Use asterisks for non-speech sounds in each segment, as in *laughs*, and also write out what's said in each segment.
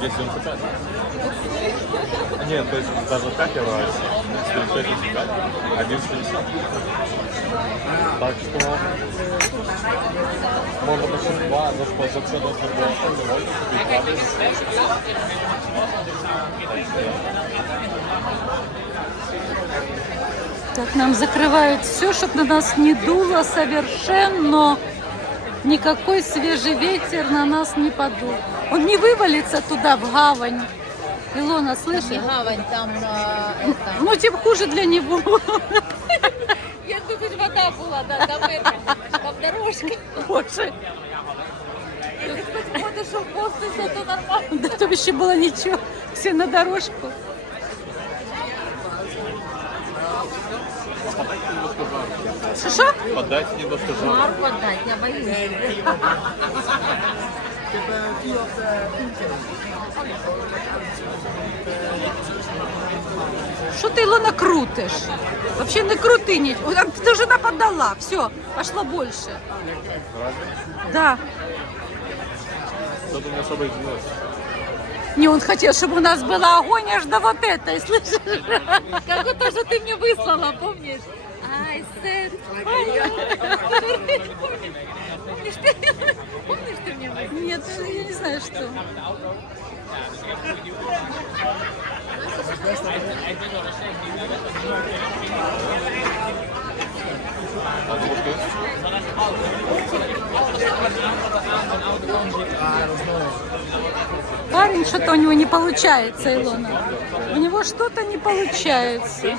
95. Нет, то есть даже 5 евро, 4,5, 11,50. Так что можно почти два, но что за можно купить два. Так, нам закрывают все, чтобы на нас не дуло совершенно. Никакой свежий ветер на нас не подул. Он не вывалится туда, в гавань. Илона, Не слышишь? гавань, там а, это. Ну, тем хуже для него. Би хоч вода була, да, там, это, там дорожка. Боже. Якщо хоч ходиш у постися, то нормально. Да там еще было ничего. Все на дорожку. Что-что? Подать немножко жару. Марку отдать, я боюсь. Что ты, Илона, крутишь? Вообще не крути ничего. Ты уже нападала. Все, пошло больше. Да. Что-то не особо изменилось. Не, он хотел, чтобы у нас была огонь аж до вот этой, слышишь? Как вот то, что ты мне выслала, помнишь? Said Помнишь, ты, помнишь, ты выслала? Нет, я не знаю, что. Ну, Парень, что-то у него не получается, Илона. У него что-то не получается.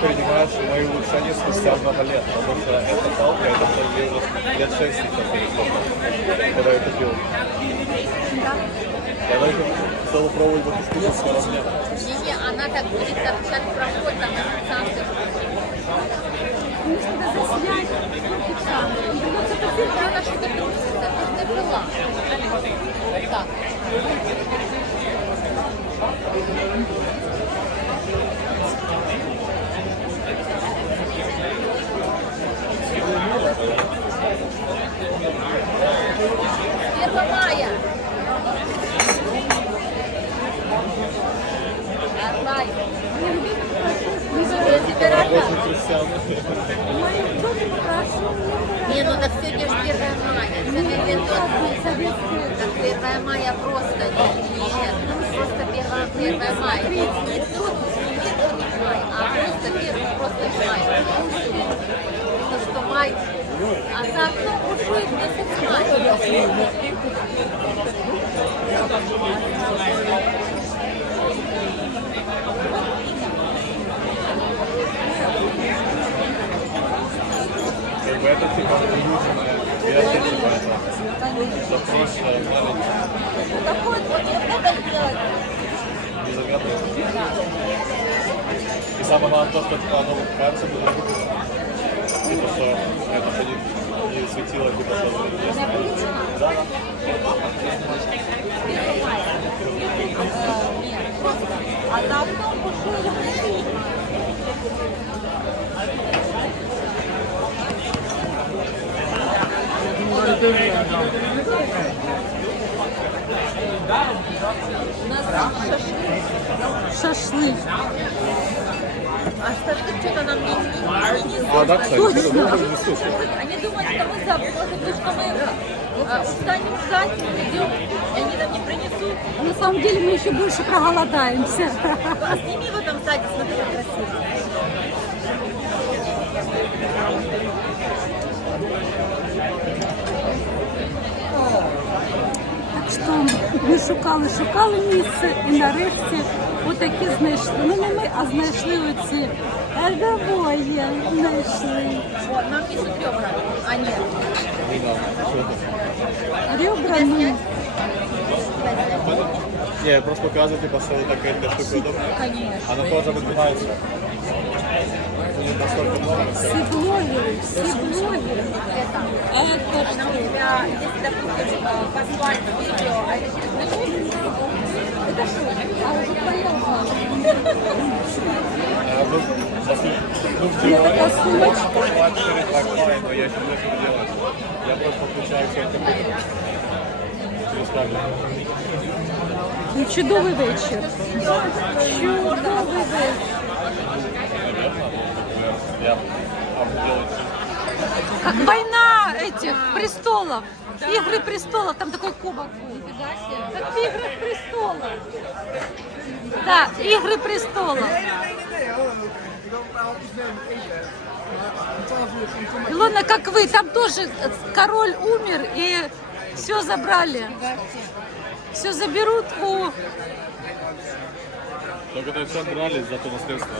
Принимаешь мои улучшения спустя много лет, потому что эта палка, это появилось лет 6 сейчас, когда я купил. Я даже стал пробовать эту штуку в лет. Не-не, она так будет торчать проход, там официанты. Надо что-то это не была. Так. Первого мая. Крестьян. Не, ну так сегодня же 1 мая. Лет Так 1 мая просто не, нет. Просто 1, 1 мая. Не тут, не тут май, а просто 1, просто май. Ну что май, а окном бушует месяц май. Как бы это типа улучшенная версия типа это. Что прошлое, маленькое, Такой вот не надо делать. незаметное. И самое главное то, что типа, оно в кажется не написано. Типа, что это что не светило, типа, шашлык. Шашлык. А шашлык что-то нам не, не, не А, да, кстати, Точно. Они думают, что мы забыли, может быть, что мы а, устанем ждать, придем, и они нам не принесут. На самом деле мы еще больше проголодаемся. А сними в этом саде, смотри, как красиво. що ми шукали, шукали місце і нарешті отакі знайшли. Ну не ми, а знайшли оці. Альговоє знайшли. Вот, нам пишут ребра. А нет. Не надо. Что это? Ребра ну, Не, я просто показываю, типа, что вот такая для штуки удобно. Конечно. Она тоже настолько много. всі блогери, всі блогери. Это что? Если, допустим, э, послать видео, а это YouTube, Это что? А уже поехала. А, Wi-Fi, но я просто включаю все компьютер. Ну, чудовий вечір. Чудовий вечір. Как война этих престолов. Игры престолов, там такой кубок. Как в Играх престолов. Да, Игры престолов. Илона, как вы, там тоже король умер и все забрали. Все заберут у... Только это все дрались за то наследство.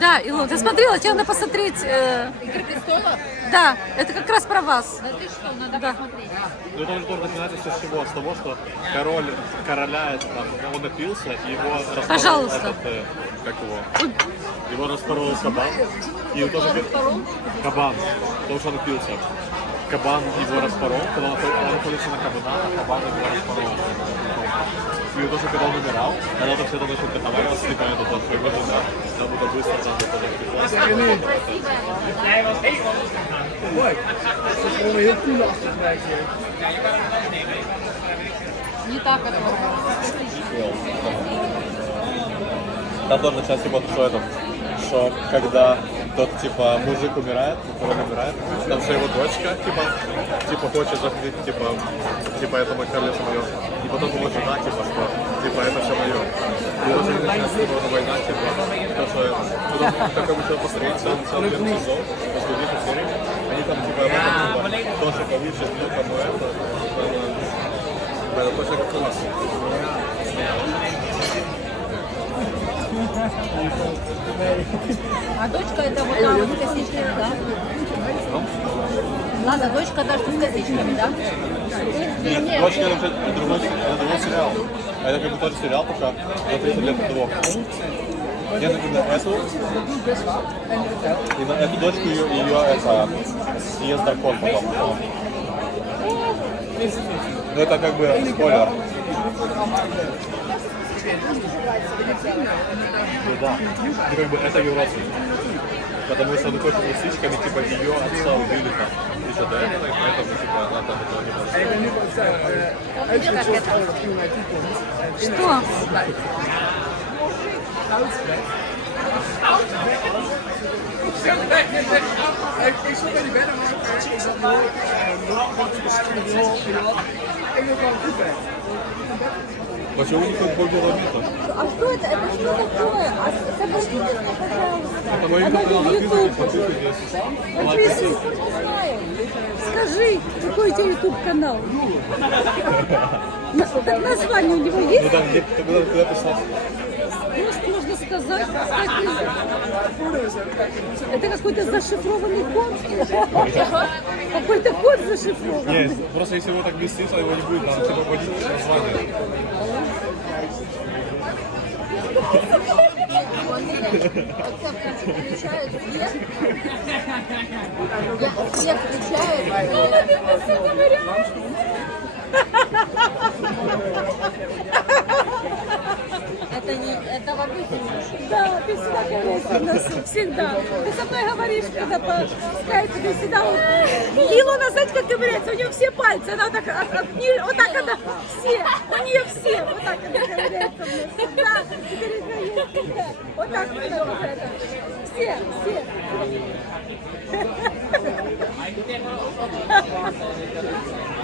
Да, Илона, ты смотрела, тебе надо посмотреть. э, Игры престолов? Да, это как раз про вас. Да ты что, надо Да. посмотреть. Ну это уже тоже начинается все с чего? С того, что король короля, это там, он напился, и его распорол Пожалуйста. этот, э, как его? Его распорол кабан. И он тоже кабан, потому что он напился. Кабан его распорол, когда он он находится на кабана, а кабан его распорол. И вот тоже, когда он умирал, когда это все это начали договариваться, типа, это вот своего жена, это быстро, там, это coole achtergrond hier. Не так это. Там тоже часть типа, что это, что когда тот типа мужик умирает, король умирает, там что его дочка типа, типа хочет захватить, типа, типа это мой королевство мое. И потом его жена, типа, что типа это все мое. И уже начинается типа эта война, типа, то, что потом такой еще посмотреть целый, целый сезон, последних серий, они там типа, об этом, типа, тоже получит, ну, кому это, это точно как у нас. А дочка это вот та вот с косичками, да? Ладно, дочка что с косичками, да? Нет, дочка это, уже- другой, это другой сериал. Это как бы тот же сериал, только за 30 лет до. Я например, эту, и на эту дочку ее, ее это, съест дракон потом. Ну это как бы спойлер. Ну да. Ну как бы это его родственник. Потому что он хочет лисичками, типа ее отца убили там. Еще до этого, и поэтому типа она там этого не может. En ik ben nu wat zeggen. eh, Uitzicht zoals het hier naartoe komt. En in Что? Ik, ik stond bij die beddenmarkt, eh, ik zat mooi. Dat is een rol, Ik wil gewoon goed weg. Почему не как Богеровита? А что это? Это что такое? А Покажите мне, пожалуйста. Это мой Она канал в написано, YouTube. что ты здесь. Вот если не знаю. Скажи, какой у тебя YouTube канал? На- Так название у него Ну есть? там где ты куда, писал? Просто можно сказать. кстати, Это какой-то зашифрованный код. Какой-то код зашифрованный. Нет, просто если его так вести, то его не будет, надо типа вводить название. Включают свет. Я свет включаю. *laughs* Это не, это в обычном. Да, ты всегда говоришь нас, всегда. Ты со мной говоришь, когда по скайпу, ты всегда вот... Илона, знаете, как ковыряется? У нее все пальцы, она так, вот так она, все, у нее все, вот так она ковыряется. Да, теперь ковыряется. Вот так она это. Все, все.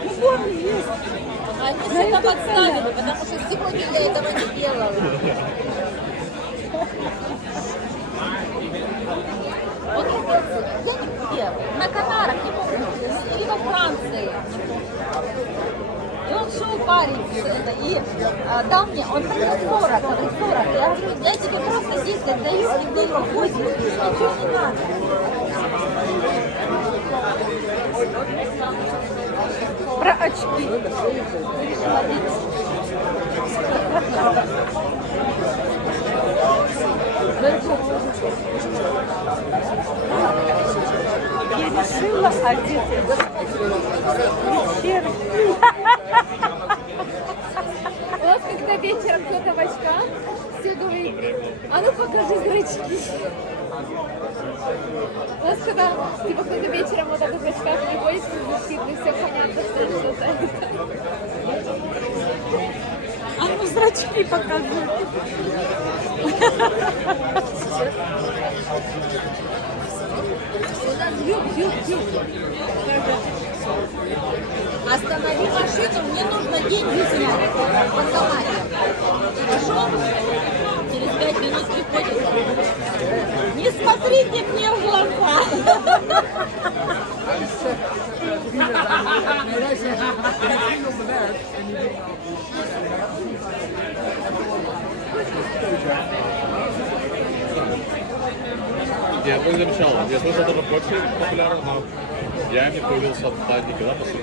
Ну, помни, есть. Они это подставили, потому что сегодня я этого не делала. Вот я не где? На Канарах, не помню, или во Франции. И он шел и а, дал мне, он говорит 40, говорит 40. Я говорю, я тебе просто 10 даю, и мне 8, ничего не надо. Про очки. Я решила одеть вечер. *laughs* Нас когда вечером кто-то в очках, все говорят, а ну покажи зрачки. У нас когда типа кто-то вечером вот так вот в очках приходит, зрачки, все понятно, что что-то. А ну зрачки покажи. Останови машину, мне нужно деньги снять в. Хорошо? Через пять минут приходит. Не смотрите мне в глаза. Я не замечал, я слышал, это больше популярно, но я не появился да, никогда, по сути,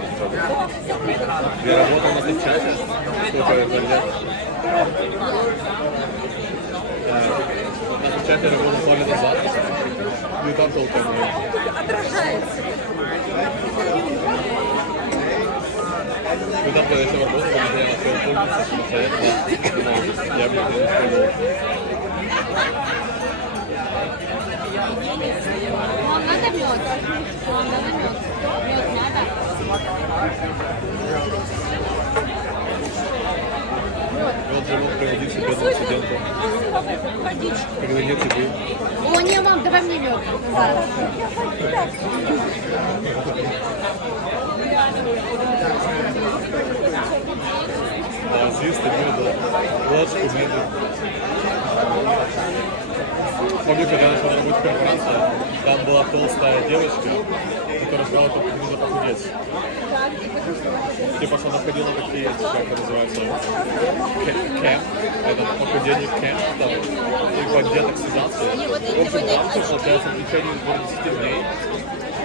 Я работал на печати, сколько это лет. Э, На печати я работал два года назад, не так толком. Отражается. Когда я еще работал, у меня все полностью самостоятельно, но я бы это не использовал. Вам надо мед? Вам надо мед? Мед надо? Вот же мог приводить себе одного студента, когда нет еды. О, не, мам, давай мне мед. Да, свист меда, ложку меда. Помню, когда я начал работать в корпорации, там была толстая девочка, которая сказала, что нужно похудеть. Типа, что она ходила такие, как это называется, кэ- кэмп, это похудение кэмп, там, типа эти В общем, там, получается, в течение 12 дней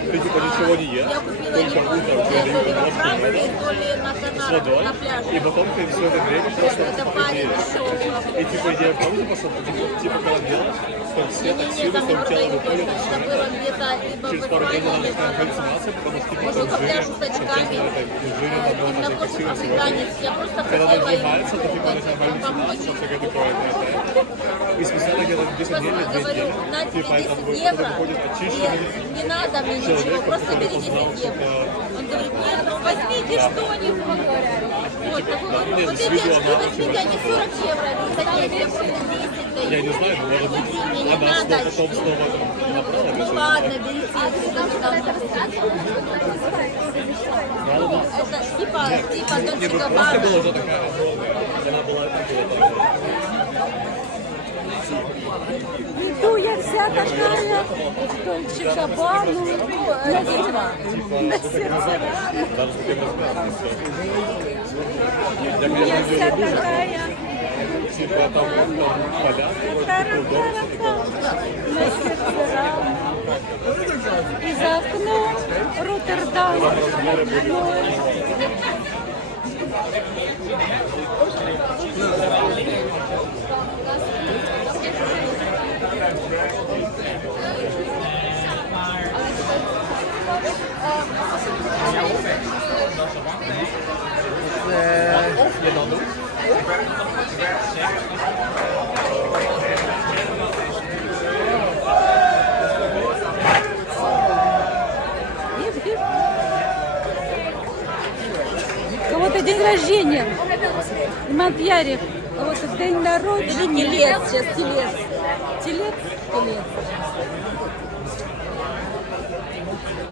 ты типа ничего не ешь, только утром тебе дают во ложку меда Франции, то ли на с водой, и потом ты все это время просто похудеешь. И типа идея в том, что типа когда делаешь, что все там в не твоем теле выходят, было через пару дней она Ифране, начинает галлюцинации, потому что типа там жире, соответственно, это жире там много на всяких курсах токсинов всего. африканец. Я просто Когда им нажимается, то типа начинает галлюцинации, всякое такое. это. И спустя где-то 10 дней или 2 говорю, недели, типа это 10 будет- евро, кто-то выходит очищенный, не надо мне ничего, просто бери 10 познал, евро. Он говорит, нет, ну возьмите что-нибудь. Вот, нет, вот с эти очки возьмите, они 40 евро, они за 10, я просто 10 даю. Я не знаю, но может быть, Не, не она надо снова потом очки. снова набрала. Ну ладно, берите, если там Это типа, типа Не, Дольче ну просто Габбана. была уже такая огромная. Она была, это было так. Иду я вся такая, Дольче Габбану, на сердце. На сердце. Даже с таким размером, и всё. Я, Я конечно, не вся люблю, такая. Типа, там поля, типа. И за окном Роттердам. У В Мадьяре. У кого-то день народжения. Телец, сейчас телец. Телец? Телец.